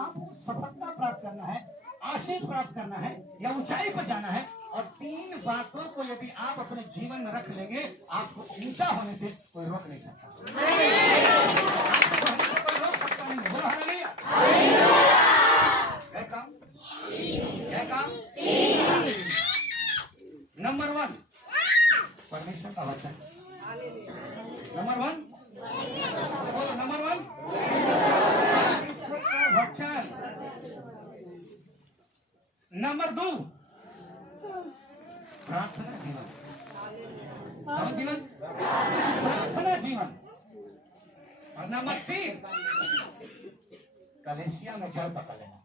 आपको सफलता प्राप्त करना है, आशीष प्राप्त करना है या ऊंचाई पर जाना है। और 3 बातों को यदि आप अपने जीवन में रख लेंगे, आपको ऊंचा होने से कोई रोक नहीं सकता। आपको कोई रोक सकता नहीं। बोलो हालेलुया। क्या काम? क्या काम? नंबर 1 परमेश्वर का वचन। नंबर 1 बोलो, नंबर 1 परमेश्वर का वचन। नंबर 2 प्रार्थना जीवन। कौन जीवन? प्रार्थना जीवन। और नंबर 3 कलेसिया में जल पकड़ लेना।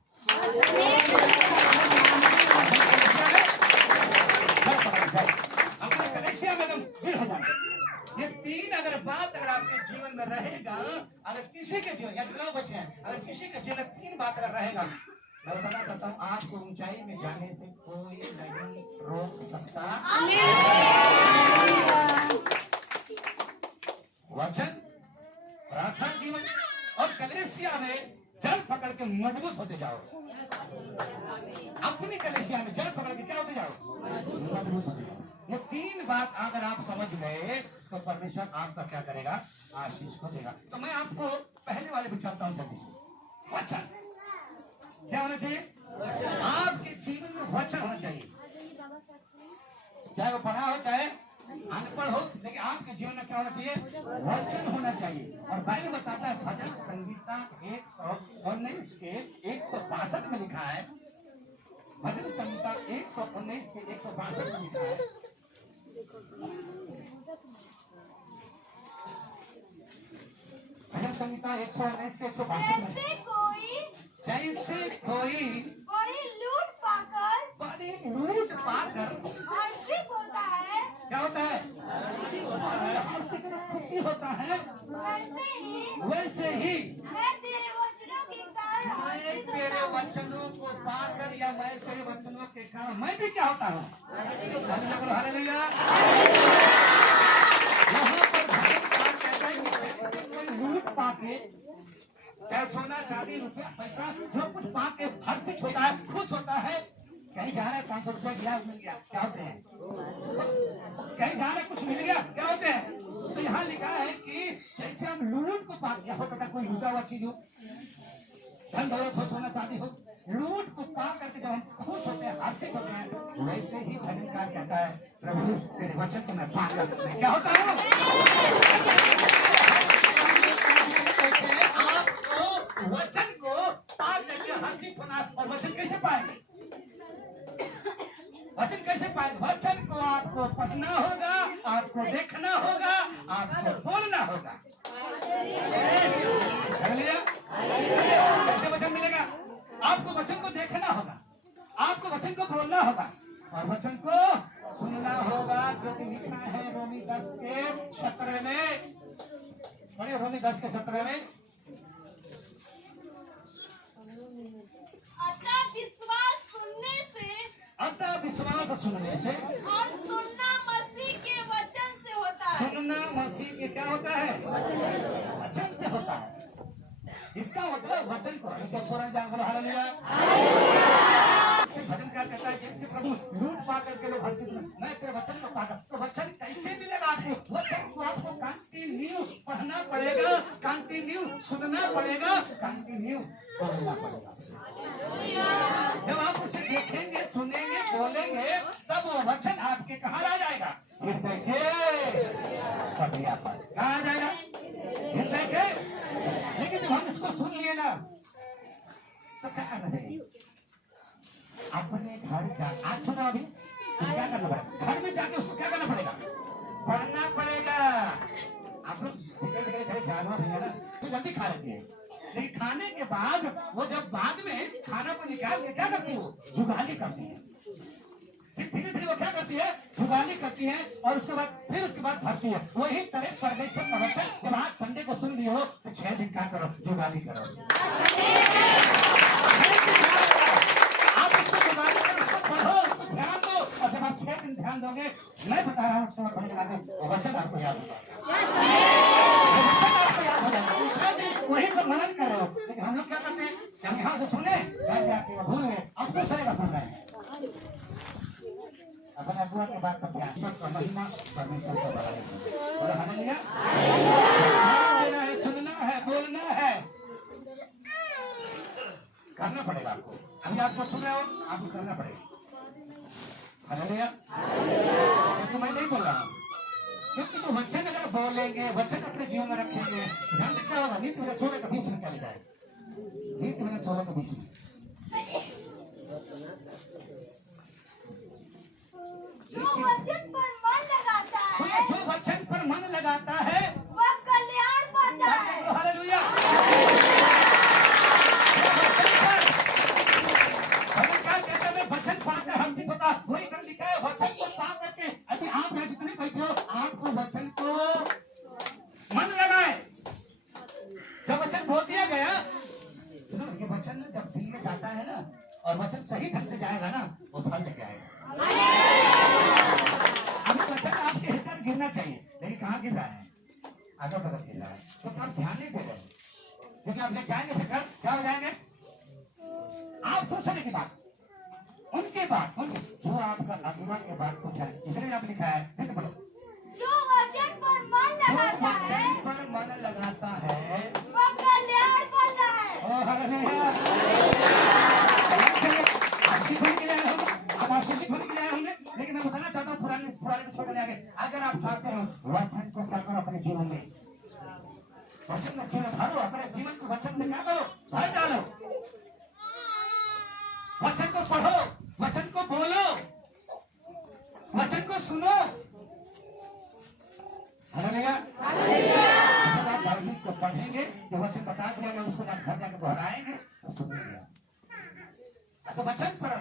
अपने कलेसिया में तुम गिर हो जाना। ये 3 अगर बात अगर आपके जीवन में रहेगा, अगर किसी के जीवन, या लोग बच्चे हैं, अगर किसी के जीवन में 3 बात अगर रहेगा, मैं बताना चाहता हूँ, आपको ऊंचाई में जाने से कोई नहीं रोक सकता। वचन, प्रार्थना जीवन और कलेसिया में जल पकड़ के मजबूत होते जाओ। अपनी कलेसिया में जल पकड़ के क्या होते जाओ? मजबूत होते जाओ। ये 3 बात अगर आप समझ गए तो परमेश्वर आपका क्या करेगा? आशीष को देगा। तो मैं आपको पहले वाले पे चलता हूँ जल्दी से। वचन क्या होना चाहिए? आपके जीवन में वचन होना चाहिए। चाहे वो पढ़ा हो चाहे अनपढ़ हो, लेकिन आपके जीवन में क्या होना चाहिए? वचन होना चाहिए। और बाइबल बताता है, भजन संहिता 119 के 162 में लिखा है। भजन संहिता 119 के 162 में लिखा है, भजन संहिता 119 से 162 में, जैसे कोई बड़ी लूट पाकर हर्षित होता है, क्या होता है? खुशी होता है। वैसे ही मैं तेरे वचनों के कारण मैं तेरे वचनों को पाकर या मैं तेरे वचनों के कारण मैं भी क्या होता हूँ? हालेलुया। यहाँ पर भगवान कहता है कि कोई लूट पाके, चाहे सोना चांदी रुपया पैसा जो कुछ पाके हर्षित होता है, खुश होता है। कहीं जा रहा है 500 रुपया गिलास मिल गया, क्या होते हैं? कहीं जा रहे कुछ मिल गया, क्या होते हैं? तो यहाँ लिखा है कि जैसे हम लूट को पा गया हो, पता कोई लूटा हुआ चीज हो, धन दौलत हो, सोना चांदी हो, लूट को पा करके जब हम खुश होते हैं, हर्षित होते हैं, वैसे ही भजनकार कहता है, प्रभु तेरे वचन को मैं पा करके क्या होता है? आपको वचन को पा करके हर्षित होना। और वचन कैसे पाएंगे? वचन कैसे पाएंगे? वचन को आपको पढ़ना होगा, आपको देखना होगा, आपको बोलना होगा। कैसे वचन मिलेगा? आपको वचन को देखना होगा, आपको वचन को बोलना होगा और वचन को सुनना होगा। जो लिखा है रोमी 10 के 17 में, पढ़िए रोमी 10 के 17 में। अतः विश्वास सुनने से और सुनना मसीह के वचन से होता है। सुनना मसीह के क्या होता है? वचन से होता है। इसका मतलब वचन को भजन क्या कहता है? जैसे प्रभु लूट पा करके लोग हर्षित, मैं तेरे वचन को पाकर, तो वचन कैसे मिलेगा आपको? वचन को आपको कंटिन्यू पढ़ना पड़ेगा, कंटिन्यू सुनना पड़ेगा, कंटिन्यू बोलना पड़ेगा। जब आप उसे देखेंगे, सुनेंगे, बोलेंगे, तब वो वचन आपके कहाँ आ जाएगा? हृदय के पटिया पर। कहाँ आ जाएगा? हृदय के। लेकिन जब हम उसको सुन लिए ना, तो क्या करना चाहिए? अपने घर का, आज सुना अभी, तो क्या करना पड़ेगा? घर में जाके उसको क्या करना पड़ेगा? पढ़ना पड़ेगा। आप लोग जानवर है ना, तो जल्दी खा लेते हैं, लेकिन खाने के बाद वो जब बाद में खाना को निकाल के क्या करती है? वो जुगाली करती है। धीरे धीरे वो क्या करती है? जुगाली करती है और उसके बाद भरती है। वही तरह परमेश्वर का वचन जब आज संडे को सुन लियो तो 6 दिन क्या करो? जुगाली करो। आप उसको जुगाली करो, उसको पढ़ो, उसको ध्यान दो। और जब आप 6 दिन ध्यान दोगे, मैं बता रहा हूँ वचन आपको याद होगा। वही पर मनन कर रहे हो। लेकिन हम लोग क्या करते हैं? जब यहाँ से सुने जाके भूल गए, अब तो सही सुन रहे हैं। अपने अबुआ के बात करते हैं, सबका महिमा परमेश्वर को बढ़ाएगा। बोलो हालेलुया। देना है, सुनना है, बोलना है, करना पड़ेगा आपको। अभी आपको सुन रहे हो, आपको करना पड़ेगा। हालेलुया। क्योंकि मैं नहीं बोल रहा हूँ, क्योंकि तो वचन अगर बोलेंगे, वचन अपने जीवन में रखेंगे, ध्यान से क्या होगा, नीति मिनट 16 का 20 में क्या लिखा है? नीति मिनट 16 का 20 में जो वचन पर मन लगाता है, जो वचन पर मन लगाता है वह कल्याण पाता है। हालेलुया। वचन पाकर हम भी होता, वही कर लिखा है, वचन को पा करके। अभी आप यहाँ जितने बैठे हो, आपको वचन को मन लगाए। जब वचन बोल दिया गया, सुनो, ये वचन जब दिल में जाता है ना, और वचन सही ढंग से जाएगा ना, वो फल लेके आएगा। अभी वचन आपके हृदय में गिरना चाहिए, लेकिन कहाँ गिर रहा है? आगे बदल गिर रहा है, तो आप ध्यान नहीं दे रहे, क्योंकि आप ले जाएंगे फिर क्या हो जाएंगे? आप दूसरे की बात, उनके बात, उनके जो आपका अगुआ के बात कुछ है, इसलिए आप लिखा है, नहीं तो बोलो, जो वचन पर मन लगाता है, वचन पर मन लगाता है, वह कल्याण पाता है। ओ हालेलुया। आपकी खुल के आए होंगे, अब आपसे भी खुल के आए होंगे, लेकिन मैं बताना चाहता हूँ पुराने को छोड़ने आगे, अगर आप चाहते हो वचन को क्या करो अपने जीवन में, वचन में जीवन भरो, अपने जीवन को वचन में क्या करो, भर डालो। वचन को पढ़ो, वचन को बोलो, वचन को सुनो। हालेलुया। जब आप बाइबल को पढ़ेंगे, जो वचन बता दिया गया उसको आप घर जाकर दोहराएंगे तो सुनेंगे। तो वचन पर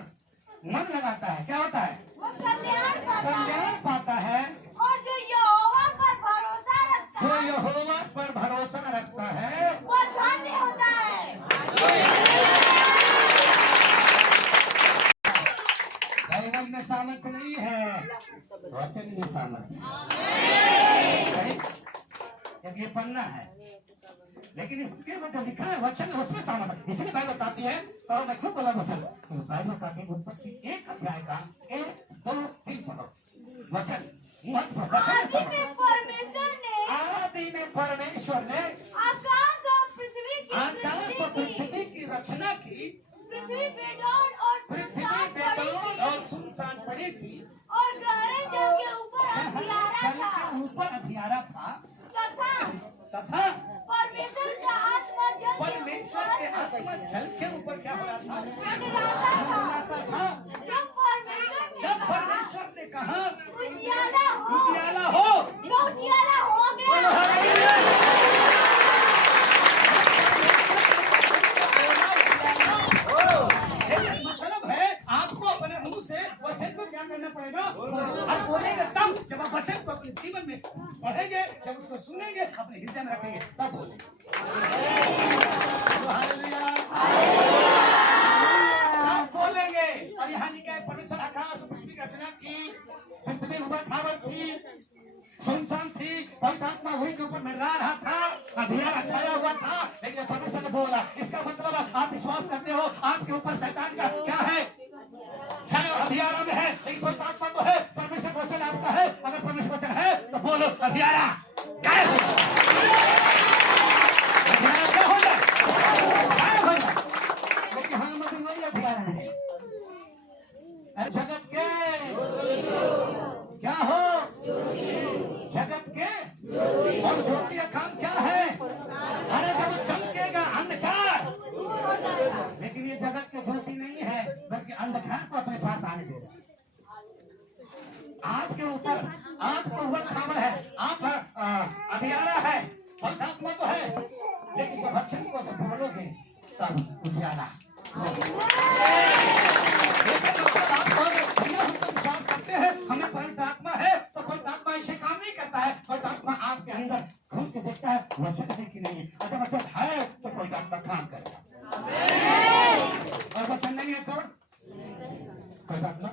मन लगाता है, क्या होता है? वह कल्याण पाता है। और जो यहोवा पर भरोसा रखता जो है, यहोवा पर भरोसा रखता है, वह धन्य होता है। बाइबल में सामर्थ्य नहीं है, वचन में सामर्थ्य है। जब ये पन्ना है, लेकिन इसके ऊपर जो लिखा है वचन, उसमें सामर्थ्य। इसलिए बाइबल बताती है, और मैं खुद बोला वचन, बाइबल बताती है उत्पत्ति 1 अध्याय का 1, 2, 3 पढ़ो। वचन आदि में परमेश्वर ने आकाश और पृथ्वी की रचना की, पृथ्वी बेडौल और सुनसान पड़ी थी, और गहरे जल के ऊपर अंधियारा था, तथा परमेश्वर का आत्मा जल के ऊपर क्या हो रहा था? मंडराता था। जब परमेश्वर ने कहा उजियाला हो, तो उजियाला हो गया। मतलब है आपको अपने मुंह से वचन को क्या करना पड़ेगा, और बोलेंगे तब, जब आप वचन को अपने जीवन में पढ़ेंगे, जब उसको सुनेंगे, अपने हृदय में रखेंगे, तब बोलेंगे। तब बोलेंगे। और यहाँ लिखा है परमेश्वर आकाश पृथ्वी की रचना की, पृथ्वी उबड़-खाबड़ थी, सुनसान थी, पवित्र आत्मा वही के ऊपर मंडरा रहा था, अंधियारा छाया हुआ था, लेकिन परमेश्वर ने बोला। इसका मतलब आप विश्वास करते हो आपके ऊपर शैतान का क्या है, छाया अंधियारा में है, लेकिन पवित्र आत्मा तो है, परमेश्वर वचन आपका है। अगर परमेश्वर वचन है तो बोलो अंधियारा गायब हो जाए, अंधियारा क्या हो जाए, गायब हो जाए। लेकिन हम मतलब वही अंधियारा है, जगत के क्या हो, जगत के, और ज्योति का काम क्या है? अरे जब चमकेगा अंधकार, लेकिन ये जगत की ज्योति नहीं है, बल्कि अंधकार को अपने पास आने दे रहा है। आपके ऊपर, आपको उबड़-खाबड़ है, आप अंधियारा है, आत्मा तो है, लेकिन जब वचन को जब बोलोगे तब उजियारा। विश्वास करते हैं हमें पवित्र आत्मा है, तो पवित्र आत्मा ऐसे काम नहीं करता है। पवित्र आत्मा आपके अंदर घूम के देखता है वचन है कि नहीं है, अगर वचन है तो पवित्र आत्मा काम करेगा, और वचन नहीं है तो पवित्र आत्मा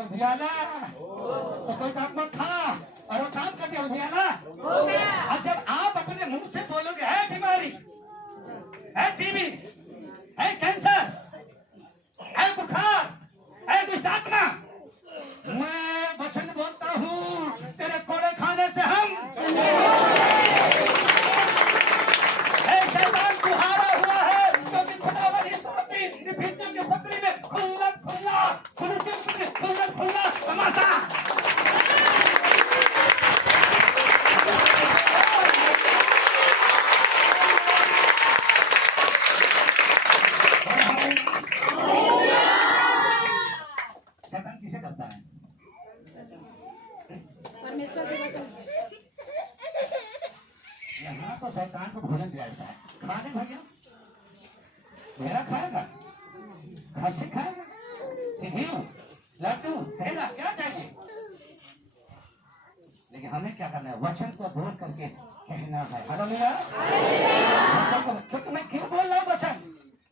उजियाला, तो पवित्र आत्मा था और वो काम करके उजियाला हो गया। और जब आप अपने मुंह से बोलोगे है बीमारी, है टीबी, भेड़ा खाएगा, खस्सी खाएगा, घी, लड्डू, भेड़ा, क्या चाहिए? लेकिन हमें क्या करना है? वचन को बोल करके कहना है। हालेलुया। क्योंकि मैं क्यों बोल रहा हूँ वचन?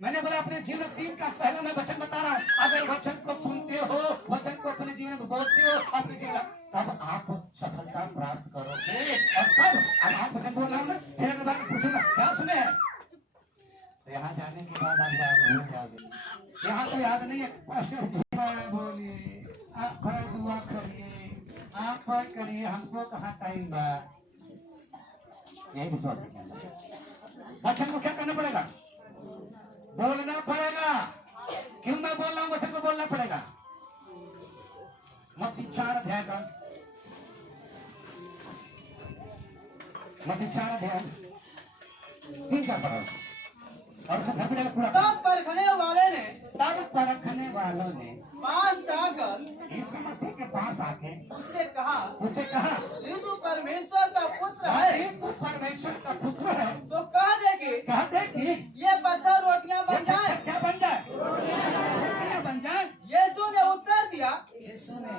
मैंने बोला अपने जीवन 3 का पहले मैं वचन बता रहा हूँ। अगर वचन को सुनते हो, वचन को अपने जीवन में बोलते हो, आपके जीवन, तब आप सफलता प्राप्त करोगे। और कब? अब आप वचन बोल रहा हूँ ना, फिर अगर बात पूछूंगा क्या सुने हैं, तो यहाँ जाने के बाद आप जाओगे। यहाँ तो याद नहीं है। बोलिए, आप दुआ करिए, आप करिए, हमको कहाँ टाइम बा। यही विश्वास है। वचन को क्या करना पड़ेगा? बोलना पड़ेगा। क्यों मैं बोल रहा हूँ? वचन को बोलना पड़ेगा। मत्ती 4 अध्याय का, मत्ती 4 अध्याय 3 का पढ़ो और पूरा। तब परखने वाले ने, तब परखने वालों ने पास आकर यीशु मसीह के पास आके उससे कहा, ये तू परमेश्वर का पुत्र है, तू परमेश्वर का पुत्र है, तो कह दे कि ये पत्थर रोटियां बन जाए। क्या बन जाए? रोटियां बन जाए। यीशु ने उत्तर दिया, यीशु ने,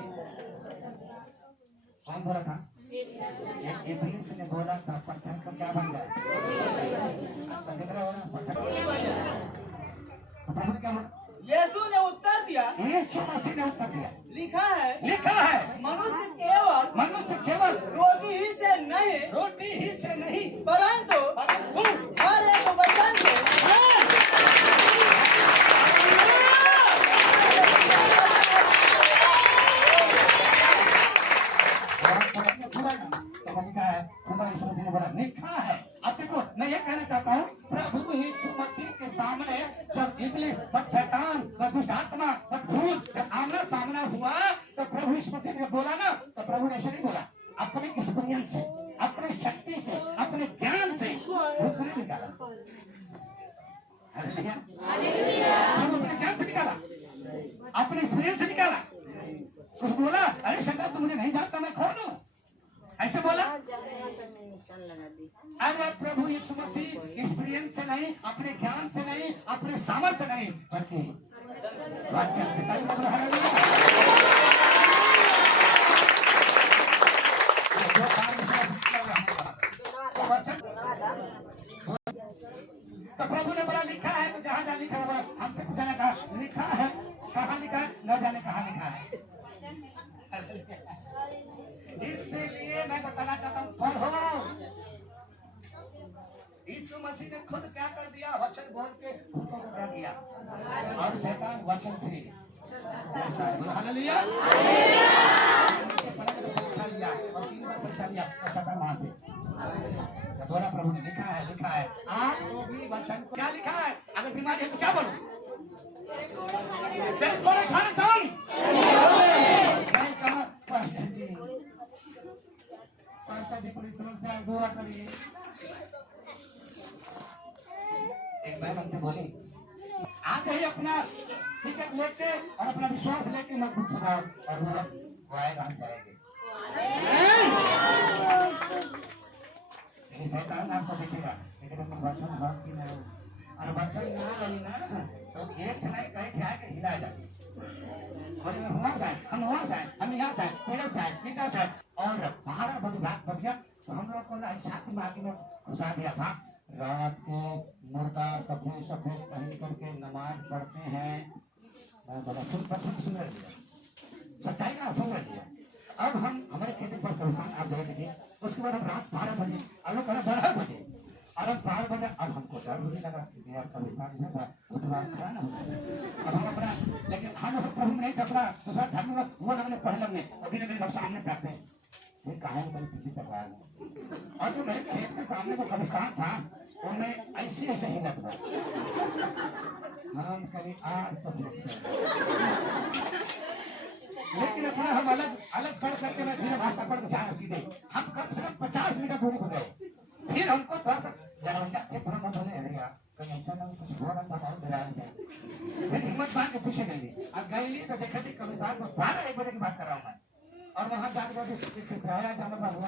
कौन बोला था? इब्लीस ने बोला था पत्थर को क्या बन जाए? पत्थर क्या बन? यीशु ने उत्तर दिया, यीशु मसीह ने उत्तर दिया, लिखा है मनुष्य केवल रोटी ही से नहीं परंतु हर एक वचन से लिखा है। अब देखो, मैं ये कहना चाहता हूँ, प्रभु यीशु मसीह के सामने जब इब्लीस, शैतान, दुष्ट आत्मा, भूत जब आमना सामना हुआ, तो प्रभु यीशु मसीह ने बोला ना, तो प्रभु ने ऐसे नहीं बोला। अपने एक्सपीरियंस से, अपने शक्ति से, अपने ज्ञान से भूत नहीं निकाला। हालेलुया। अपने ज्ञान से निकाला, अपने एक्सपीरियंस से निकाला। कुछ बोला, अरे शंकर तू मुझे नहीं जानता, मैं कौन हूँ? ऐसे बोला? अरे प्रभु यीशु मसीह एक्सपीरियंस से नहीं, अपने ज्ञान से नहीं, अपने सामर्थ्य नहीं, बल्कि वचन से। तो प्रभु ने बोला लिखा है, तो जहाँ जहाँ लिखा है हमसे पूछा कहा लिखा है, कहाँ लिखा है, न जाने कहाँ लिखा है। इसलिए मैं बताना चाहता हूँ, पढ़ो। यीशु मसीह ने खुद क्या कर दिया? वचन बोल के भूतों को क्या दिया? और शैतान वचन से हालेलुया। और 3 बार परीक्षा लिया और शैतान वहां से बोला, प्रभु ने लिखा है आपको भी वचन को। क्या लिखा है? अगर बीमारी है तो क्या बोलो? खाना चाहूं पुलिस समस्या दुआ करिए। एक बहन हमसे बोली, आ गई अपना टिकट लेके और अपना विश्वास लेके मजबूत सुनाओ और वो आएगा, हम जाएंगे। शैतान आपको देखेगा, लेकिन वचन भाग की नहीं, और वचन ना रही ना तो एक छनाई कहे क्या के हिला जाए। और हम वहाँ से हम यहाँ से पेड़ों से नीचा से और 12 बजे रात बज गया, तो हम लोग को ना साथ दिमाग में घुसा दिया था। रात को मुर्दा सफेद पहन करके नमाज पढ़ते हैं। सुन रहे सच्चाई ना सुन रही है। अब हम हमारे खेती पर सुल्तान आप देख लीजिए, उसके बाद हम रात 12 बजे, अब लोग 12 बजे, और अब 12 बजे अब हमको डर होने लगा कि यार कब्रिस्तान में था खड़ा ना होता। अब हम अपना, लेकिन हम प्रभु नहीं अपना दूसरा धर्म वो लगने पहले लगने और धीरे धीरे सामने करते हैं। ये कहानी बड़ी पीछे तक आ गई, और जो मेरे खेत के सामने जो कब्रिस्तान था उनमें ऐसे ही लगता हम कभी आज तो लेकिन अपना हम अलग पढ़ करके मैं धीरे भाषा पढ़ के सीधे हम कम से कम 50 मीटर दूरी को गए। फिर हमको कहीं ऐसा ना कुछ हो रहा था, फिर हिम्मत बांध के पीछे गई। अब गई तो देखा थी कब्रिस्तान को 12-1 बजे की बात कर रहा हूँ मैं, और वहां जाकर किराया जमा हुआ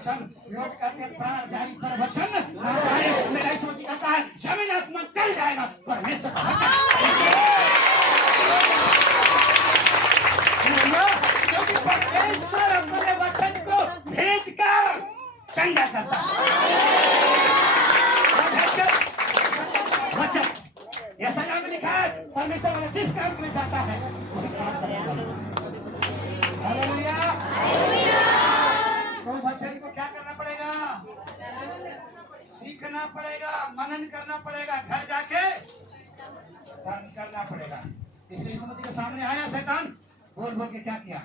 वचन लोग कहते हैं प्राण जारी पर वचन मेरा ईश्वर जी कहता है जमीन आसमान टल जाएगा परमेश्वर का वचन क्योंकि परमेश्वर अपने वचन को भेजकर चंगा करता है वचन ऐसा नाम लिखा है परमेश्वर वाला जिस काम के लिए जाता है हालेलुया तो वचन को क्या करना पड़ेगा सीखना पड़ेगा मनन करना पड़ेगा घर जाके करना पड़ेगा इसलिए इसमती के सामने आया शैतान बोल बोल के क्या किया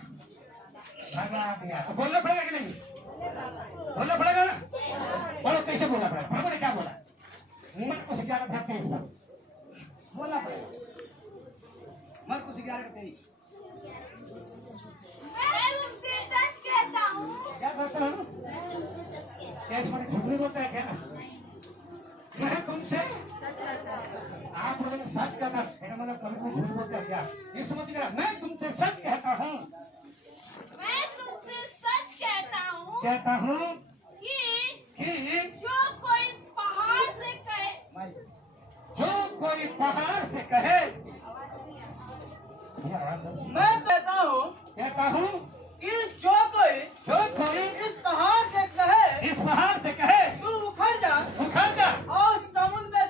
भगा दिया तो बोलना पड़ेगा कि नहीं बोलना पड़ेगा ना बोलो कैसे बोलना पड़ेगा प्रभु ने क्या बोला मरकुस 11:23 बोलना पड़ेगा मरकुस 11:23 मैं तुमसे सच कहता हूँ क्या कहता हूँ क्या इसमें झूठ नहीं बोलता है क्या मैं तुमसे आप लोगों ने सच कहता है मतलब कभी कोई झूठ बोलता है क्या ये समझ गया मैं तुमसे सच कहता हूँ मैं तुमसे सच कहता हूँ कि जो कोई पहाड़ से कहे मैं कहता हूँ कि जो कोई इस पहाड़ से कहे तू उखड़ जा और समुद्र में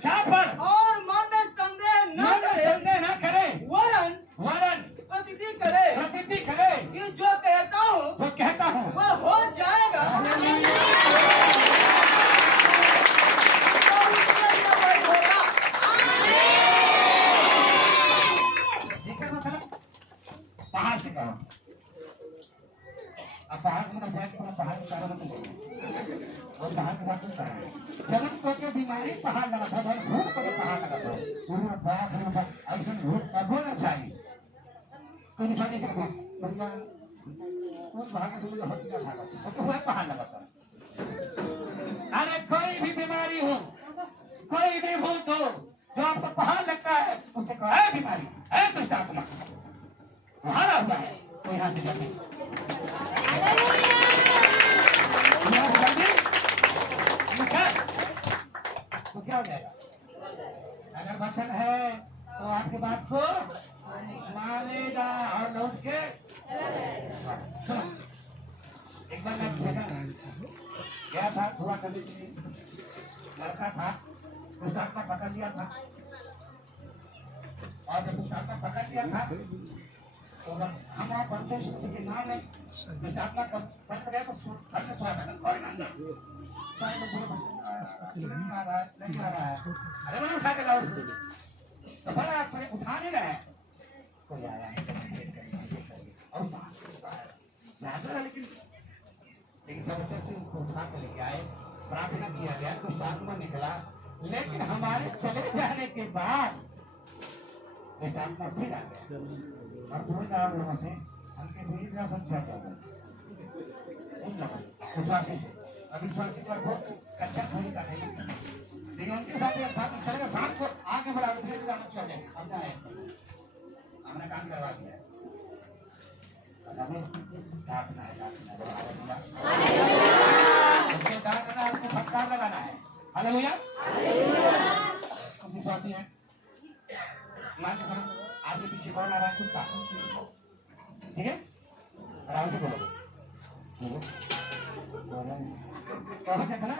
जा पड़ और मन में संदेह न करे वरन प्रतिज्ञा करे कि जो कहता हूँ वह हो जाएगा तो उससे न वही होगा। पहाड़ से कहो अब पहाड़ मतलब पहाड़ के चारों में और पहाड़ के साथ जन्म को के बीमारी पहाड़ लगा था भाई भूख को पहाड़ लगा था ऐसा भूख कबो न चाहिए कोई निशानी से बढ़िया उस भाग में तुमने हॉस्पिटल भागा तो वह पहाड़ लगा था अरे कोई भी बीमारी हो कोई भी भूत हो जो आपको पहाड़ लगता है उसे कहो है बीमारी है दुष्ट आत्मा हारा हुआ है तो यहाँ से जल्दी तो क्या हो जाएगा अगर वचन है तो आपकी बात को मानेगा और लौट के सुनो एक बार मैं गया था हुआ करने के लिए लड़का था उस आत्मा पकड़ लिया था और जब उस आत्मा पकड़ लिया था तो हम वहाँ पहुंचे किसी के नाम में जिस आत्मा पकड़ गया तो घर में सोया था कोई ना सारे लोग नहीं आ रहा है अरे मैंने उठा के लाओ उसको तो बड़ा उठा नहीं रहा है कोई आया और लेकिन जबरदस्ती उसको उठा के लेके आए प्रार्थना किया गया तो आत्मा निकला लेकिन हमारे चले जाने के बाद इस आत्मा फिर आ गया और पूरे गाँव लोगों से हमके पूरी तरह समझा जाता उन लोगों विश्वासी से अविश्वासी पर बहुत कच्चा थोड़ी का नहीं लेकिन उनके साथ ये बात चलेगा शाम को आगे बढ़ा दूसरे काम चले अपना है हमने काम करवा दिया हमें डांटना है उसको फटकार लगाना है हालेलुया विश्वासी है मान के आगे पीछे बढ़ना रहा कुत्ता ठीक है आराम से बोलो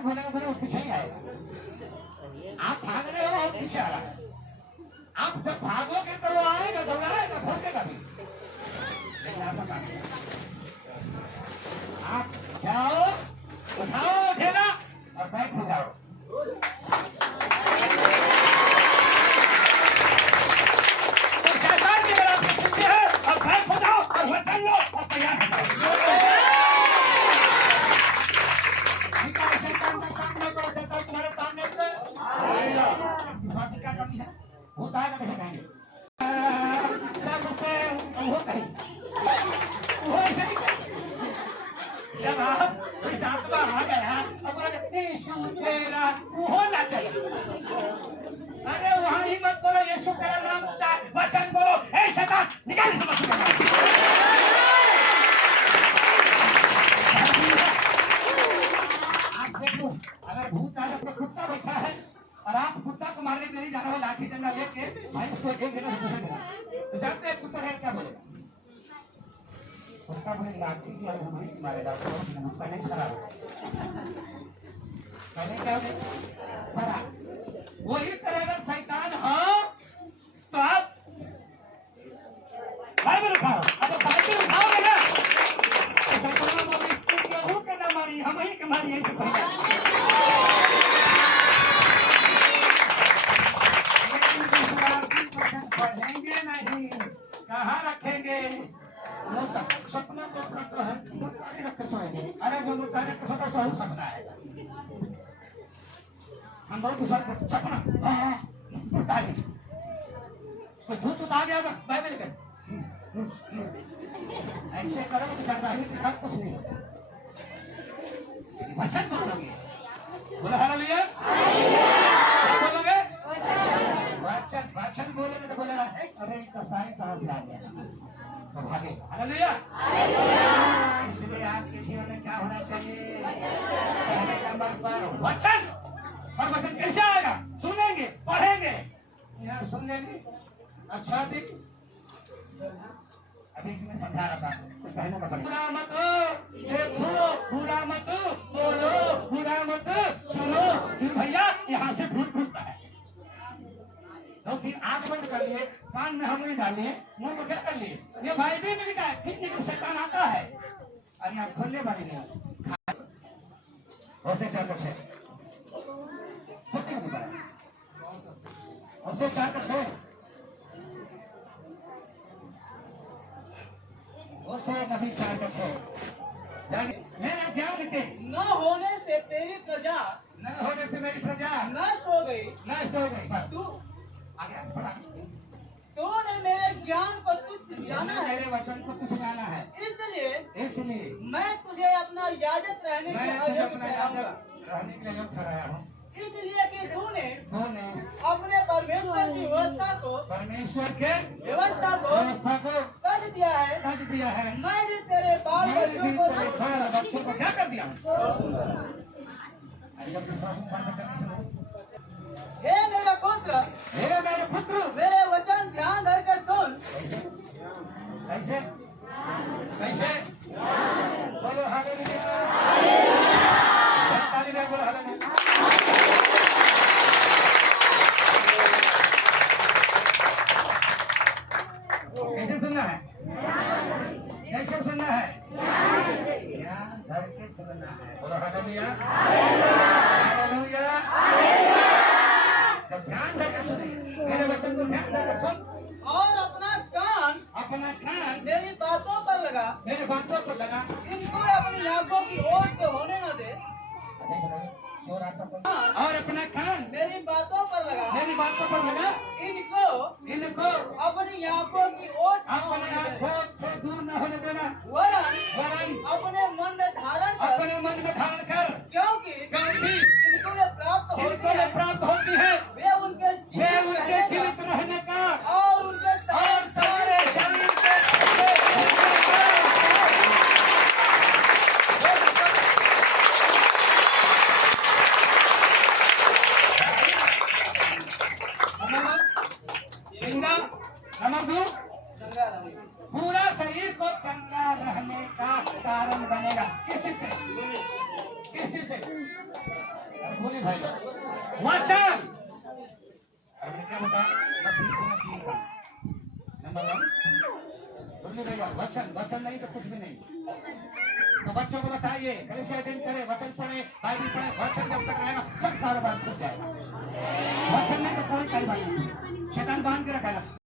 बोलेगा पीछे ही आएगा आप भाग रहे हो और पीछे आ रहा है आप जब भागोगे तो वो आएगा दौड़ाएगा भोगेगा भी लेकिन आपका काम आप जाओ उठाओ ढेला और बैठ हो जाओ होता है कैसे कहेंगे सबसे वो कहीं वो ऐसे नहीं जब आप इस आत्मा आ गया अब यीशु तेरा वो ना चले अरे वहां ही मत बोलो यीशु तेरा नाम वचन बोलो हे शैतान निकाल लाठी की और हमारी मारेगा तो पहले खड़ा हो पहले क्या हो खड़ा वही तरह अगर शैतान हो तो आप बाइबल उठाओ अगर बाइबल उठाओगे ना तो शैतान बोले केहू के ना मारी हम ही के मारी ऐसे पहले पढ़ेंगे नहीं कहाँ रखेंगे सपना तो करता है मुतारे रख सोएंगे अरे जो मुतारे रख सोता सो सपना है हम बहुत सपना मुतारे कोई भूत उतार गया था बाइबल के ऐसे करोगे तो करना ही दिखा कुछ नहीं वचन बोलोगे बोलो हालेलुया क्या बोलोगे वचन बोलोगे तो बोलेगा अरे कसाई कहाँ से आ गया तो भागे हालेलुया इसलिए आपके जीवन में क्या होना चाहिए पहले नंबर पर वचन और वचन कैसे आएगा सुनेंगे पढ़ेंगे यहाँ सुन लेंगे अच्छा दिन अभी मैं समझा रहा था तो कहने का बुरा मत देखो बुरा मत बोलो बुरा मत सुनो भैया यहाँ से भूत घुसता है तो फिर आंख बंद कर लिए कान में हमरी डालिए मुंह को क्या कर लिए ये भाई भी नहीं लिखा है ठीक नहीं शैतान आता है अरे आप खोलने वाली नहीं उसे चाहते से सत्य नहीं पाया उसे चाहते से उसे कभी चाहते से मेरा ध्यान रखे न होने से तेरी प्रजा न होने से मेरी प्रजा नष्ट हो गई नष्ट हो गई बस तू आगे बढ़ा तूने मेरे ज्ञान को तुझ जाना है मेरे वचन को तुझे जाना है इसलिए मैं तुझे अपना याजक रहने के मैं तुझे अयोग्य अपना ठहराऊंगा रहने के लिए योग कराया हूँ इसलिए कि तूने तूने अपने परमेश्वर की व्यवस्था को परमेश्वर के व्यवस्था को कर दिया है काट दिया है मैंने तेरे बाल मैंने बच्चों भी को तेरे बाल बच्चों को क्या कर दिया हे मेरा पुत्र हे मेरे पुत्र मेरे वचन ध्यान धर कर सुन कैसे कैसे बोलो हालेलुया ताली में बोलो हालेलुया कैसे सुनना है कैसे सुनना है ध्यान धर के सुनना है बोलो हालेलुया हालेलुया जब ध्यान धर के सुने मेरे वचन को ध्यान धर के सुन और अपना कान मेरी बातों पर लगा मेरे बातों पर लगा इनको अपनी आंखों की ओर से होने न दे और अपना कान मेरी बातों पर लगा मेरी बातों पर लगा इनको अपनी आंखों की ओर अपने आंखों से दूर न होने देना वरन अपने मन में धारण कर अपने मन में धारण कर क्योंकि जिनको ये प्राप्त होती है वे उनके जीवित रहने का और उनके सारे शरीर के नंबर 2 पूरा शरीर को चंगा रहने का कारण बनेगा किसी से बोली भाई वचन क्या बता नंबर 1 बोलिए भैया वचन नहीं तो कुछ भी नहीं तो बच्चों को बताइए कैसे अटेंड करें वचन पढ़े बाइबल पढ़े वचन जब तक रहेगा सब कारोबार खुल जाएगा वचन नहीं तो कोई कारोबार नहीं शैतान बांध के रखेगा